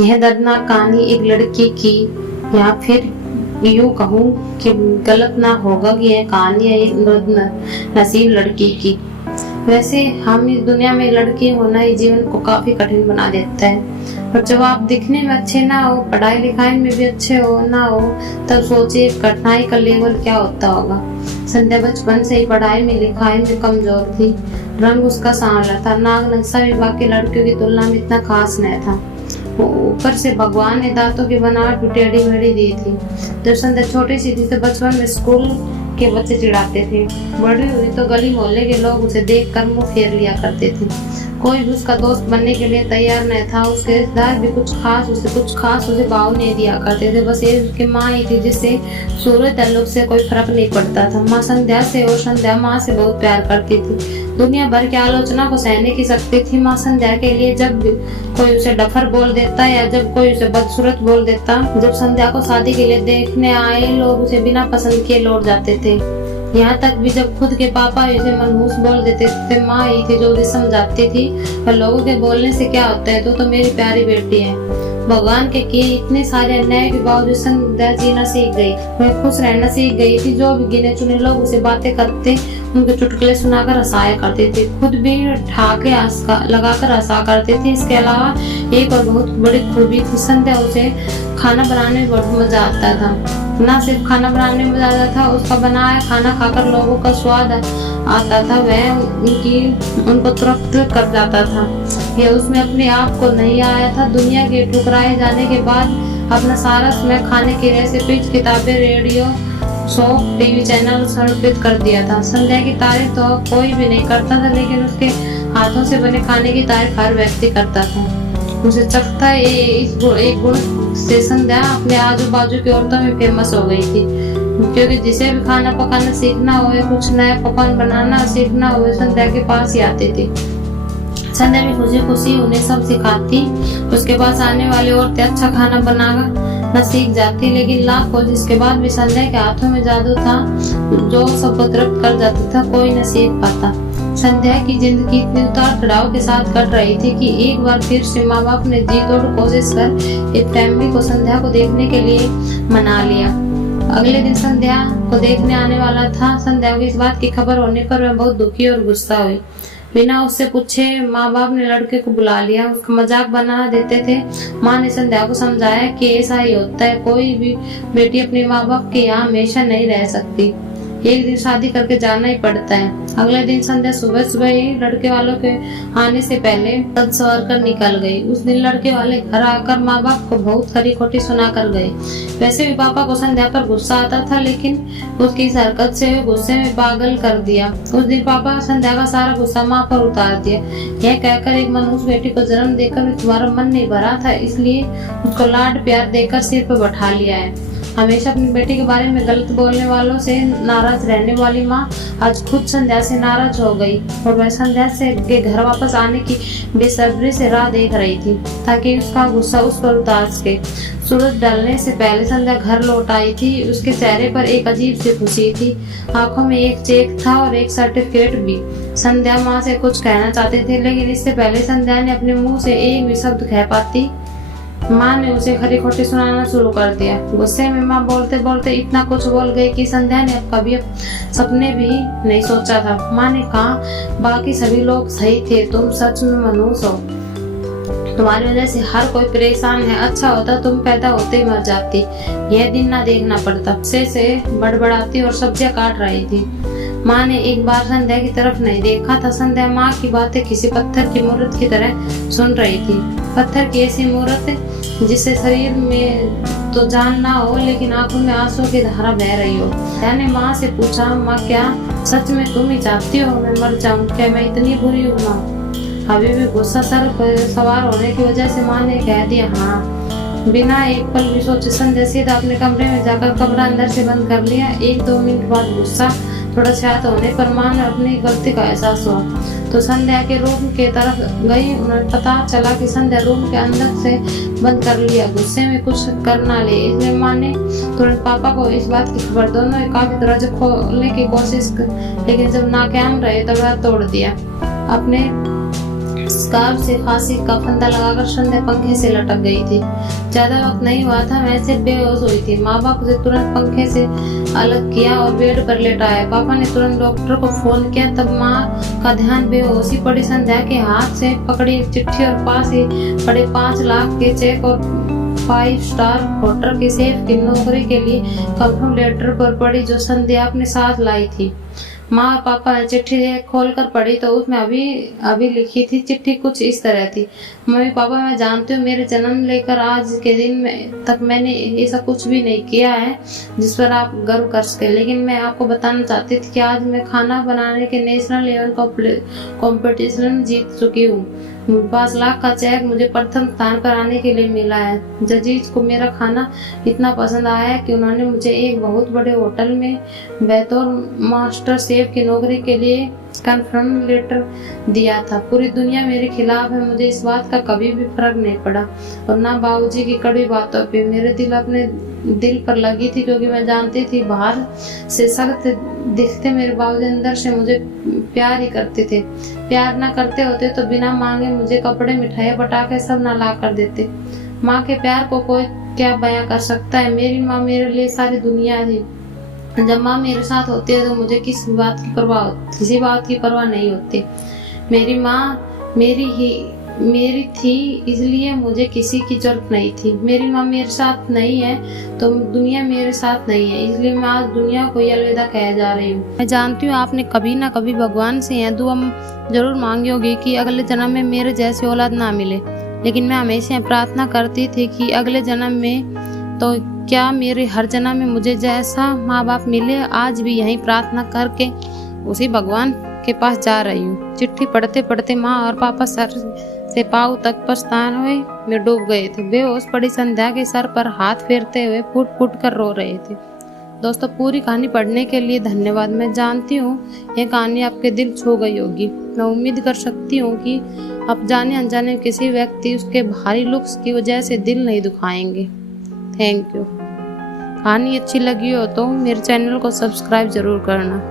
यह दर्दनाक कहानी एक लड़की की, या फिर यूं कहूँ कि गलत ना होगा कि यह कहानी है एक नसीब लड़की की। वैसे हम इस दुनिया में लड़की होना ही जीवन को काफी कठिन बना देता है। और जब आप दिखने में अच्छे ना हो, पढ़ाई लिखाई में भी अच्छे हो ना हो, तब सोचिए कठिनाई का लेवल क्या होता होगा। संध्या बचपन से ही पढ़ाई में लिखाई में कमजोर थी। रंग उसका सांवला था, नाग नक्शा भी बाकी लड़कियों की तुलना में इतना खास नहीं था। ऊपर से भगवान ने दांतों की बनावट भी टेढ़ी मेढ़ी दी थी। जब संध्या छोटी सी थी तो बचपन में स्कूल के बच्चे चिढ़ाते थे। बड़ी हुई तो गली मोहल्ले के लोग उसे देखकर मुंह फेर लिया करते थे। कोई भी उसका दोस्त बनने के लिए तैयार नहीं था। उसके रिश्तेदार भी कुछ खास उसे भाव नहीं दिया करते थे। बस ये उसकी माँ ही थी जिससे सूरज ताल्लुक से कोई फर्क नहीं पड़ता था। माँ संध्या से और संध्या माँ से बहुत प्यार करती थी। दुनिया भर की आलोचना को सहने की शक्ति थी माँ संध्या के लिए। जब कोई उसे डफर बोल देता या जब कोई उसे बदसूरत बोल देता, जब संध्या को शादी के लिए देखने आए लोग उसे बिना पसंद किए लौट जाते थे। यहाँ तक भी जब खुद के पापा इसे मनहूस बोल देते थे, माँ ही थी जो उसे समझाती थी और लोगों के बोलने से क्या होता है, तो मेरी प्यारी बेटी है। भगवान के किए इतने सारे अन्याय के बावजूद संध्या जीना सीख गई। वह खुश रहना सीख गई थी। जो भी गिने चुने लोग उसे बातें करते, उनके चुटकुले सुनाकर हंसाया करते थे। खुद भी ठाके लगाकर हंसा करते थे। इसके अलावा एक और बहुत बड़ी खूबी थी, संध्या उसे खाना बनाने में बहुत मजा आता था। ना सिर्फ खाना बनाने में मजा आता था, उसका बनाया खाना खाकर लोगों का स्वाद आता था। वह उनको तृप्त कर जाता था। यह उसमें अपने आप को नहीं आया था। दुनिया के ठुकराए जाने के बाद अपना सारा समय खाने की रेसिपीज, किताबें, रेडियो शो, टीवी चैनल समर्पित कर दिया था। संध्या की तारीफ तो कोई भी नहीं करता था, लेकिन उसके हाथों से बने खाने की तारीफ हर व्यक्ति करता था। उसे चखता एक गुण से संध्या अपने आजू बाजू की औरतों में फेमस हो गई थी। क्योंकि जिसे भी खाना पकाना सीखना हो या कुछ नया पकवान बनाना सीखना हो, संध्या के पास ही आते थे। संध्या भी खुशी खुशी उन्हें सब सिखाती। उसके पास आने वाली औरतें अच्छा खाना बनाना सीख जाती। लेकिन लाख कोशिश के बाद भी संध्या के हाथों में जादू था जो सबको तृप्त कर जाता था। कोई न सीख पाता। संध्या की जिंदगी इतने उतार चढ़ाव के साथ कट रही थी कि एक बार फिर से माँ बाप ने जी तोड़ कोशिश कर एक फैमिली को संध्या को देखने के लिए मना लिया। अगले दिन संध्या को देखने आने वाला था। संध्या को इस बात की खबर होने पर वह बहुत दुखी और गुस्सा हुई। बिना उससे पूछे माँ बाप ने लड़के को बुला लिया। उसका मजाक बना देते थे। माँ ने संध्या को समझाया कि ऐसा ही होता है, कोई भी बेटी अपने माँ बाप के यहाँ हमेशा नहीं रह सकती। एक दिन शादी करके जाना ही पड़ता है। अगले दिन संध्या सुबह सुबह ही लड़के वालों के आने से पहले सज सवर कर निकल गई। उस दिन लड़के वाले घर आकर माँ बाप को बहुत खरी खोटी सुना कर गए। वैसे भी पापा को संध्या पर गुस्सा आता था, लेकिन उसकी इस हरकत से गुस्से में पागल कर दिया। उस दिन पापा संध्या का सारा गुस्सा माँ पर उतार दिया। यह कहकर एक मनहूस बेटी को जन्म देकर तुम्हारा मन नहीं भरा था, इसलिए उसको लाड प्यार देकर सिर पर बैठा लिया है। हमेशा अपनी बेटी के बारे में गलत बोलने वालों से नाराज रहने वाली माँ आज खुद संध्या से नाराज हो गई और वह संध्या से के घर वापस आने की बेसब्री से राह देख रही थी ताकि उसका गुस्सा उस पर उतार सके। सूरज ढलने से पहले संध्या घर लौट आई थी। उसके चेहरे पर एक अजीब सी खुशी थी। आंखों में एक चेक था और एक सर्टिफिकेट भी। संध्या माँ से कुछ कहना चाहती थी, लेकिन इससे पहले संध्या ने अपने मुंह से एक भी शब्द कह पाती, माँ ने उसे खरी खोटी सुनाना शुरू कर दिया। गुस्से में माँ बोलते बोलते इतना कुछ बोल गई कि संध्या ने कभी सपने भी नहीं सोचा था। माँ ने कहा, बाकी सभी लोग सही थे, तुम सच में मनहूस हो। तुम्हारी वजह से हर कोई परेशान है। अच्छा होता तुम पैदा होते ही मर जाती, यह दिन ना देखना पड़ता। से बड़बड़ाती और सब्जियां काट रही थी। माँ ने एक बार संध्या की तरफ नहीं देखा था। संध्या माँ की बातें किसी पत्थर की मूर्त की तरह सुन रही थी। पत्थर की ऐसी मूर्त जिससे शरीर में तो जान ना हो, लेकिन आंखों में आंसू की धारा बह रही हो। मैंने माँ से पूछा, माँ क्या सच में तुम ही चाहती हो मैं मर जाऊं? क्या मैं इतनी बुरी हूँ माँ? अभी भी गुस्सा सर पर सवार होने की वजह से माँ ने कह दिया हाँ। बिना एक पल भी सोचे संध्या सीधा अपने कमरे में जाकर कमरा अंदर से बंद कर लिया। 1-2 मिनट बाद गुस्सा थोड़ा शांत होने पर माँ ने अपनी गलती का एहसास हुआ तो संध्या के रूम के तरफ गई। उन्हें पता चला कि संध्या रूम के अंदर से बंद कर लिया। गुस्से में कुछ कर ना ले, इसलिए माँ ने तुरंत पापा को इस बात की खबर। दोनों काफी दरवाजे खोलने की कोशिश लेकिन जब नाकाम रहे तो वह तोड़ दिया। अपने स्कार्फ से फांसी का फंदा लगाकर संध्या पंखे से लटक गई थी। ज्यादा वक्त नहीं हुआ था, मैं सिर्फ बेहोश हुई थी। माँ बाप उसे तुरंत पंखे से अलग किया और बेड पर लेटाया। पापा ने तुरंत डॉक्टर को फोन किया। तब माँ का ध्यान बेहोशी पड़ी संध्या के हाथ से पकड़ी एक चिट्ठी और पास ही पड़े 5 लाख के चेक और 5 स्टार होटल के सेफ की नौकरी के लिए कंफर्म लेटर पर पड़ी जो संध्या अपने साथ लाई थी। माँ और पापा ने चिट्ठी खोलकर पढ़ी तो उसमें अभी लिखी थी। चिट्ठी कुछ इस तरह थी। मम्मी पापा, मैं जानती हूँ मेरे जन्म लेकर आज के दिन तक मैंने ऐसा कुछ भी नहीं किया है जिस पर आप गर्व कर सके, लेकिन मैं आपको बताना चाहती थी कि आज मैं खाना बनाने के नेशनल लेवल कॉम्पिटिशन जीत चुकी हूँ। 5 लाख का चेक मुझे प्रथम स्थान पर आने के लिए मिला है। जजीज को मेरा खाना इतना पसंद आया है कि उन्होंने मुझे एक बहुत बड़े होटल में बतौर मास्टर शेफ की नौकरी के लिए कन्फर्म लेटर दिया था। पूरी दुनिया मेरे खिलाफ है, मुझे इस बात का कभी भी फर्क नहीं पड़ा और ना बाबूजी की कड़वी बातों पे। मेरे दिल अपने दिल पर लगी थी क्योंकि मैं जानती थी बाहर से सख्त दिखते मेरे बाबूजी अंदर से मुझे प्यार ही करते थे। प्यार ना करते होते तो बिना मांगे मुझे कपड़े, मिठाई, पटाखे सब ना ला कर देते। माँ के प्यार को कोई क्या बयां कर सकता है। मेरी माँ मेरे लिए सारी दुनिया थी। जब माँ मेरे साथ होती है तो मुझे किसी बात की परवाह नहीं होती। मेरी माँ मेरी थी, इसलिए मुझे किसी की जरूरत नहीं थी। मेरी माँ मेरे साथ नहीं है तो दुनिया मेरे साथ नहीं है, इसलिए मैं आज दुनिया को अलविदा कह जा रही हूँ। मैं जानती हूँ आपने कभी ना कभी भगवान से यह दुआ जरूर मांगी होगी कि अगले जन्म में मेरे जैसी औलाद ना मिले, लेकिन मैं हमेशा प्रार्थना करती थी कि अगले जन्म में तो क्या मेरे हर जन्म में मुझे जैसा माँ बाप मिले। आज भी यही प्रार्थना करके उसी भगवान के पास जा रही हूँ। चिट्ठी पढ़ते पढ़ते माँ और पापा सर से पाँव तक पछतावे में डूब गए थे। बेहोश पड़ी संध्या के सर पर हाथ फेरते हुए फूट फूट कर रो रहे थे। दोस्तों, पूरी कहानी पढ़ने के लिए धन्यवाद। मैं जानती हूँ यह कहानी आपके दिल छू गई होगी। मैं उम्मीद कर सकती हूँ कि आप जाने अनजाने किसी व्यक्ति उसके भारी लुक्स की वजह से दिल नहीं दुखाएंगे। Thank you. कहानी अच्छी लगी हो तो मेरे चैनल को सब्सक्राइब जरूर करना।